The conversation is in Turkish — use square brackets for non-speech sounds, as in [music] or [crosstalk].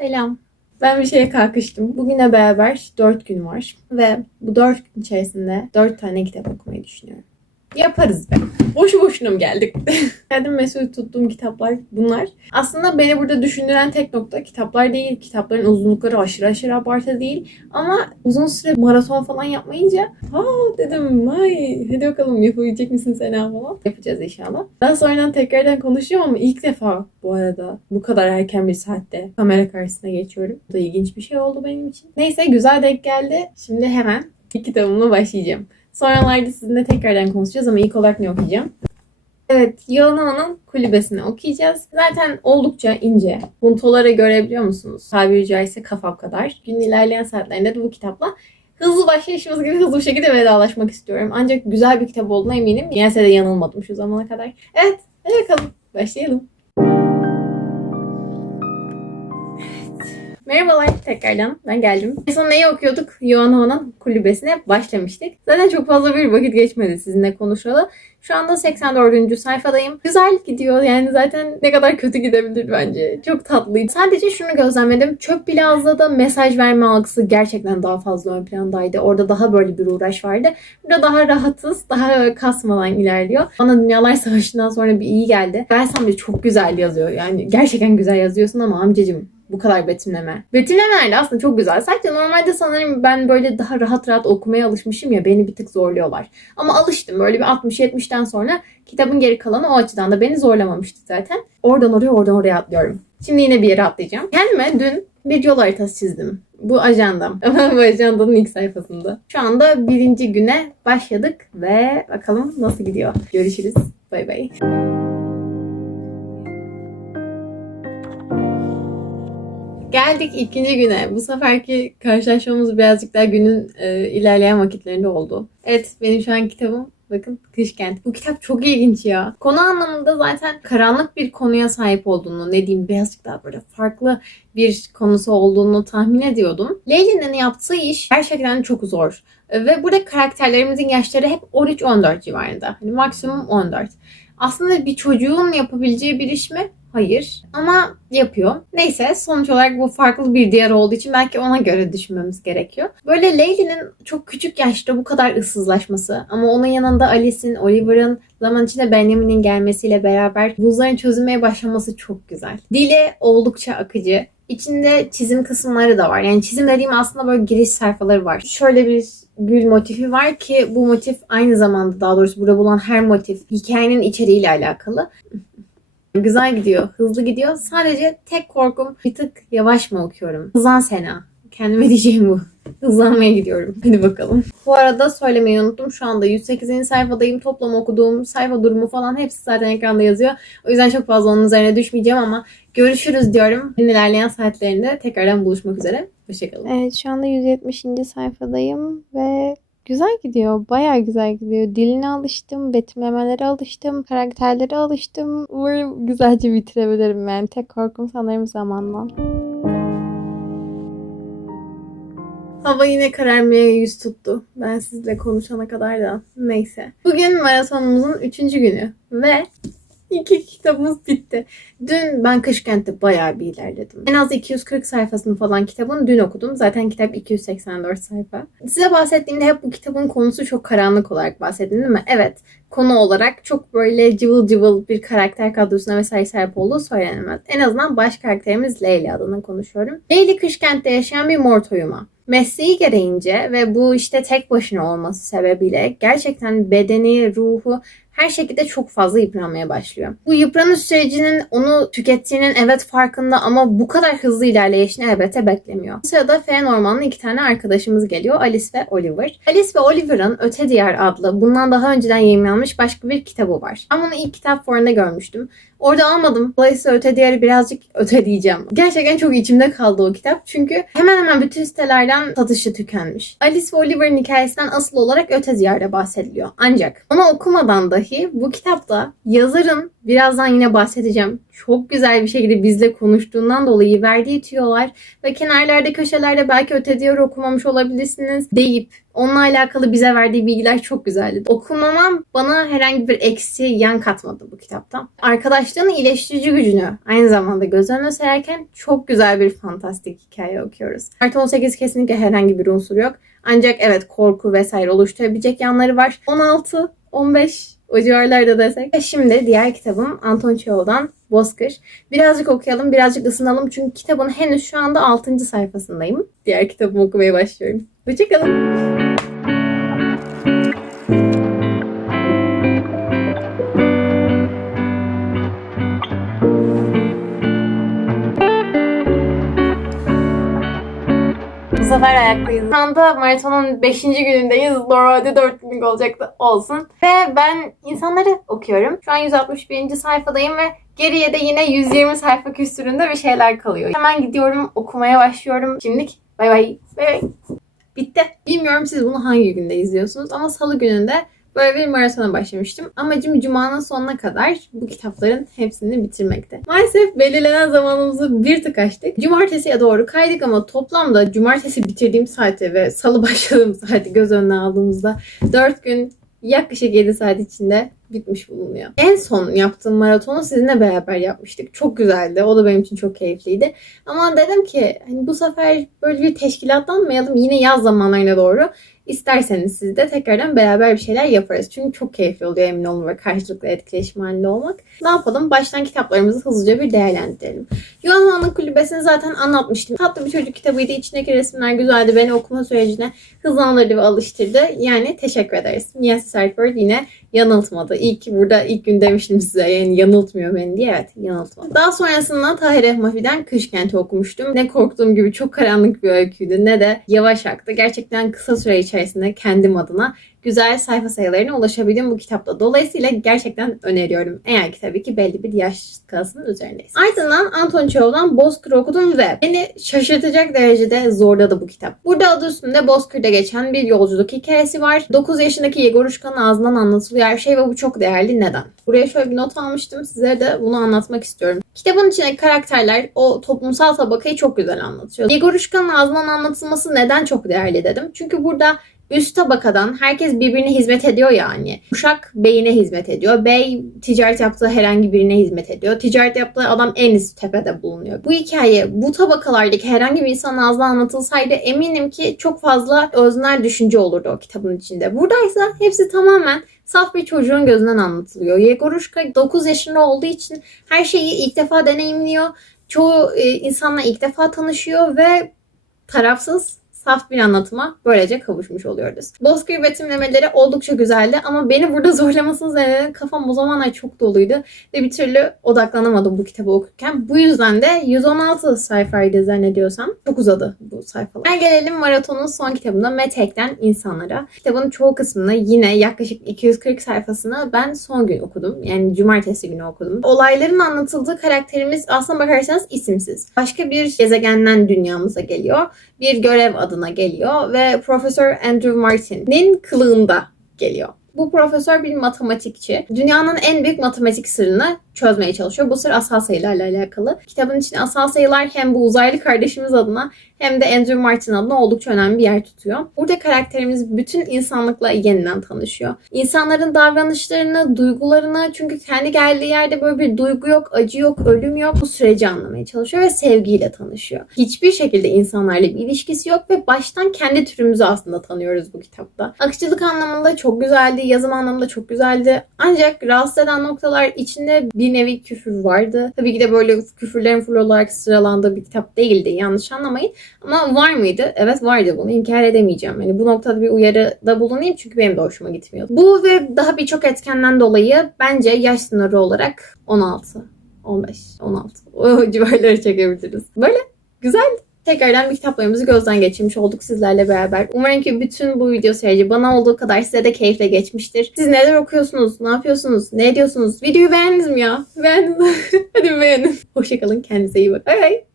Selam. Ben bir şeye kalkıştım. Bugüne beraber 4 gün var. Ve bu 4 gün içerisinde 4 tane kitap okumayı düşünüyorum. Yaparız be. Boşu boşuna mı geldik? [laughs] Kendim mesul tuttuğum kitaplar bunlar. Aslında beni burada düşündüren tek nokta kitaplar değil. Kitapların uzunlukları aşırı aşırı abartı değil. Ama uzun süre maraton falan yapmayınca ha dedim vay hadi bakalım yapabilecek misin Sena falan. Yapacağız inşallah. Daha sonradan tekrardan konuşuyorum ama ilk defa bu arada bu kadar erken bir saatte kamera karşısına geçiyorum. Bu da ilginç bir şey oldu benim için. Neyse güzel denk geldi. Şimdi hemen ilk kitabımla başlayacağım. Sonralarda sizinle tekrardan konuşacağız ama ilk olarak ne okuyacağım? Evet, Yolana'nın kulübesini okuyacağız. Zaten oldukça ince. Puntoları görebiliyor musunuz? Tabiri caizse kafam kadar. Gün ilerleyen saatlerinde de bu kitapla hızlı başlayışımız gibi hızlı bir şekilde vedalaşmak istiyorum. Ancak güzel bir kitap olduğuna eminim. Yense de yanılmadım şu zamana kadar. Evet, hadi bakalım. Başlayalım. Merhabalar tekrardan ben geldim. En son neyi okuyorduk? Yohana'nın kulübesine başlamıştık. Zaten çok fazla bir vakit geçmedi sizinle konuşalı. Şu anda 84. sayfadayım. Güzel gidiyor yani zaten ne kadar kötü gidebilir bence. Çok tatlıydı. Sadece şunu gözlemledim. Çöp Plaza'da mesaj verme algısı gerçekten daha fazla ön plandaydı. Orada daha böyle bir uğraş vardı. Burada daha rahatız. Daha kasmadan ilerliyor. Bana Dünyalar Savaşı'ndan sonra bir iyi geldi. Ben sana çok güzel yazıyor. Yani gerçekten güzel yazıyorsun ama amcacığım bu kadar betimleme. Betimlemeler de aslında çok güzel. Sadece normalde sanırım ben böyle daha rahat rahat okumaya alışmışım ya beni bir tık zorluyorlar. Ama alıştım. Böyle bir 60-70'ten sonra kitabın geri kalanı o açıdan da beni zorlamamıştı zaten. Oradan oraya oradan oraya atlıyorum. Şimdi yine bir yere atlayacağım. Kendime dün bir yol haritası çizdim. Bu ajandam. [laughs] Bu ajandanın ilk sayfasında. Şu anda birinci güne başladık ve bakalım nasıl gidiyor. Görüşürüz. Bay bay. Geldik ikinci güne. Bu seferki karşılaşmamız birazcık daha günün e, ilerleyen vakitlerinde oldu. Evet benim şu an kitabım Bakın Kış Kent. Bu kitap çok ilginç ya. Konu anlamında zaten karanlık bir konuya sahip olduğunu, ne diyeyim birazcık daha böyle farklı bir konusu olduğunu tahmin ediyordum. Leylin'in yaptığı iş gerçekten çok zor. Ve burada karakterlerimizin yaşları hep 13-14 civarında. Hani maksimum 14. Aslında bir çocuğun yapabileceği bir iş mi? Hayır. Ama yapıyor. Neyse sonuç olarak bu farklı bir diyar olduğu için belki ona göre düşünmemiz gerekiyor. Böyle Leyli'nin çok küçük yaşta bu kadar ıssızlaşması ama onun yanında Alice'in, Oliver'ın zaman içinde Benjamin'in gelmesiyle beraber buzların çözülmeye başlaması çok güzel. Dili oldukça akıcı. İçinde çizim kısımları da var. Yani çizim dediğim aslında böyle giriş sayfaları var. Şöyle bir gül motifi var ki bu motif aynı zamanda daha doğrusu burada bulan her motif hikayenin içeriğiyle alakalı. Güzel gidiyor, hızlı gidiyor. Sadece tek korkum bir tık yavaş mı okuyorum? Hızlan Sena. Kendime [laughs] diyeceğim bu. Hızlanmaya gidiyorum. Hadi bakalım. Bu arada söylemeyi unuttum. Şu anda 108. sayfadayım. Toplam okuduğum sayfa durumu falan hepsi zaten ekranda yazıyor. O yüzden çok fazla onun üzerine düşmeyeceğim ama görüşürüz diyorum. İlerleyen saatlerinde tekrardan buluşmak üzere. Hoşçakalın. Evet şu anda 170. sayfadayım ve güzel gidiyor. Baya güzel gidiyor. Diline alıştım, betimlemelere alıştım, karakterlere alıştım. Umarım güzelce bitirebilirim yani. Tek korkum sanırım zamandan. Hava yine kararmaya yüz tuttu. Ben sizle konuşana kadar da. Neyse. Bugün maratonumuzun üçüncü günü. Ve iki kitabımız bitti. Dün ben Kışkent'te bayağı bir ilerledim. En az 240 sayfasını falan kitabın dün okudum. Zaten kitap 284 sayfa. Size bahsettiğimde hep bu kitabın konusu çok karanlık olarak bahsettim değil mi? Evet. Konu olarak çok böyle cıvıl cıvıl bir karakter kadrosuna vesaire sahip olduğu söylenemez. En azından baş karakterimiz Leyla adına konuşuyorum. Leyli Kışkent'te yaşayan bir mortoyuma. Mesleği gereğince ve bu işte tek başına olması sebebiyle gerçekten bedeni, ruhu her şekilde çok fazla yıpranmaya başlıyor. Bu yıpranış sürecinin onu tükettiğinin evet farkında ama bu kadar hızlı ilerleyişini elbette beklemiyor. Bu sırada Fen Orman'ın iki tane arkadaşımız geliyor. Alice ve Oliver. Alice ve Oliver'ın Öte Diyar adlı bundan daha önceden yayınlanmış başka bir kitabı var. Ama onu ilk kitap fuarında görmüştüm. Orada almadım. Dolayısıyla öte diğeri birazcık öteleyeceğim. Gerçekten çok içimde kaldı o kitap. Çünkü hemen hemen bütün sitelerden satışı tükenmiş. Alice ve Oliver'ın hikayesinden asıl olarak öte diyarda bahsediliyor. Ancak onu okumadan dahi bu kitapta yazarın Birazdan yine bahsedeceğim. Çok güzel bir şekilde bizle konuştuğundan dolayı verdiği tüyolar ve kenarlarda köşelerde belki öte diyor okumamış olabilirsiniz deyip onunla alakalı bize verdiği bilgiler çok güzeldi. Okumamam bana herhangi bir eksi yan katmadı bu kitaptan. Arkadaşlığın iyileştirici gücünü aynı zamanda göz önüne sererken çok güzel bir fantastik hikaye okuyoruz. Artı 18 kesinlikle herhangi bir unsur yok. Ancak evet korku vesaire oluşturabilecek yanları var. 16, 15 o civarlarda desek. Şimdi diğer kitabım Anton Çehov'dan Bozkır. Birazcık okuyalım, birazcık ısınalım. Çünkü kitabın henüz şu anda 6. sayfasındayım. Diğer kitabımı okumaya başlıyorum. Hoşçakalın. Sefer ayaktayız. Şu anda maratonun 5. günündeyiz. Normalde 4 günlük olacaktı. Olsun. Ve ben insanları okuyorum. Şu an 161. sayfadayım ve geriye de yine 120 sayfa küstüründe bir şeyler kalıyor. Hemen gidiyorum okumaya başlıyorum. Şimdilik bay bay. Bay bay. Bitti. Bilmiyorum siz bunu hangi günde izliyorsunuz ama salı gününde böyle bir maratona başlamıştım. Amacım Cuma'nın sonuna kadar bu kitapların hepsini bitirmekti. Maalesef belirlenen zamanımızı bir tık aştık. Cumartesiye doğru kaydık ama toplamda cumartesi bitirdiğim saati ve salı [laughs] başladığım saati göz önüne aldığımızda 4 gün yaklaşık 7 saat içinde bitmiş bulunuyor. En son yaptığım maratonu sizinle beraber yapmıştık. Çok güzeldi. O da benim için çok keyifliydi. Ama dedim ki hani bu sefer böyle bir teşkilatlanmayalım. Yine yaz zamanlarına doğru İsterseniz siz de tekrardan beraber bir şeyler yaparız. Çünkü çok keyifli oluyor emin olun ve karşılıklı etkileşim halinde olmak. Ne yapalım? Baştan kitaplarımızı hızlıca bir değerlendirelim. Yuan Huan'ın Kulübesi'ni zaten anlatmıştım. Tatlı bir çocuk kitabıydı. İçindeki resimler güzeldi. Beni okuma sürecine hızlandırdı ve alıştırdı. Yani teşekkür ederiz. Nancy Sertford yine yanıltmadı. Ki burada ilk gün demiştim size yani yanıltmıyor beni diye. Evet yanıltmadı. Daha sonrasında Tahir Mahfi'den Kış Kenti okumuştum. Ne korktuğum gibi çok karanlık bir öyküydü ne de yavaş aktı. Gerçekten kısa süre içerisinde kendim adına güzel sayfa sayılarına ulaşabildim bu kitapta. Dolayısıyla gerçekten öneriyorum. Eğer ki tabii ki belli bir yaş skalasının üzerindeyiz. Ardından Anton Çehov'dan Bozkır okudum ve beni şaşırtacak derecede zorladı bu kitap. Burada adı üstünde Bozkır'da geçen bir yolculuk hikayesi var. 9 yaşındaki Yegoruşka'nın ağzından anlatılıyor her şey ve bu çok değerli. Neden? Buraya şöyle bir not almıştım. Size de bunu anlatmak istiyorum. Kitabın içindeki karakterler o toplumsal tabakayı çok güzel anlatıyor. Yegoruşka'nın ağzından anlatılması neden çok değerli dedim. Çünkü burada üst tabakadan herkes birbirine hizmet ediyor yani. Uşak beyine hizmet ediyor. Bey ticaret yaptığı herhangi birine hizmet ediyor. Ticaret yaptığı adam en üst tepede bulunuyor. Bu hikaye bu tabakalardaki herhangi bir insanın ağzından anlatılsaydı eminim ki çok fazla öznel düşünce olurdu o kitabın içinde. Buradaysa hepsi tamamen saf bir çocuğun gözünden anlatılıyor. Yegoruşka 9 yaşında olduğu için her şeyi ilk defa deneyimliyor. Çoğu e, insanla ilk defa tanışıyor ve tarafsız saf bir anlatıma böylece kavuşmuş oluyoruz. Bozkır betimlemeleri oldukça güzeldi ama beni burada [laughs] zorlamasının nedeni kafam o zamanlar çok doluydu ve bir türlü odaklanamadım bu kitabı okurken. Bu yüzden de 116 sayfaydı zannediyorsam. Çok uzadı bu sayfalar. Gel gelelim maratonun son kitabında Metek'ten insanlara. Kitabın çoğu kısmını yine yaklaşık 240 sayfasını ben son gün okudum. Yani cumartesi günü okudum. Olayların anlatıldığı karakterimiz aslına bakarsanız isimsiz. Başka bir gezegenden dünyamıza geliyor. Bir görev adına geliyor ve Profesör Andrew Martin'in kılığında geliyor. Bu profesör bir matematikçi. Dünyanın en büyük matematik sırrını çözmeye çalışıyor. Bu sır asal sayılarla alakalı. Kitabın içinde asal sayılar hem bu uzaylı kardeşimiz adına hem de Andrew Martin adına oldukça önemli bir yer tutuyor. Burada karakterimiz bütün insanlıkla yeniden tanışıyor. İnsanların davranışlarını, duygularını çünkü kendi geldiği yerde böyle bir duygu yok, acı yok, ölüm yok. Bu süreci anlamaya çalışıyor ve sevgiyle tanışıyor. Hiçbir şekilde insanlarla bir ilişkisi yok ve baştan kendi türümüzü aslında tanıyoruz bu kitapta. Akıcılık anlamında çok güzeldi, yazım anlamında çok güzeldi. Ancak rahatsız eden noktalar içinde bir nevi küfür vardı. Tabii ki de böyle küfürlerin full olarak sıralandığı bir kitap değildi. Yanlış anlamayın. Ama var mıydı? Evet vardı bunu. İnkar edemeyeceğim. Yani bu noktada bir uyarıda bulunayım çünkü benim de hoşuma gitmiyor. Bu ve daha birçok etkenden dolayı bence yaş sınırı olarak 16, 15, 16 o civarları çekebiliriz. Böyle güzel. Tekrardan bir kitaplarımızı gözden geçirmiş olduk sizlerle beraber. Umarım ki bütün bu video süreci bana olduğu kadar size de keyifle geçmiştir. Siz neler okuyorsunuz? Ne yapıyorsunuz? Ne ediyorsunuz? Videoyu beğendiniz mi ya? Beğendiniz. [laughs] Hadi beğenin. Hoşçakalın. Kendinize iyi bakın. Bay bay.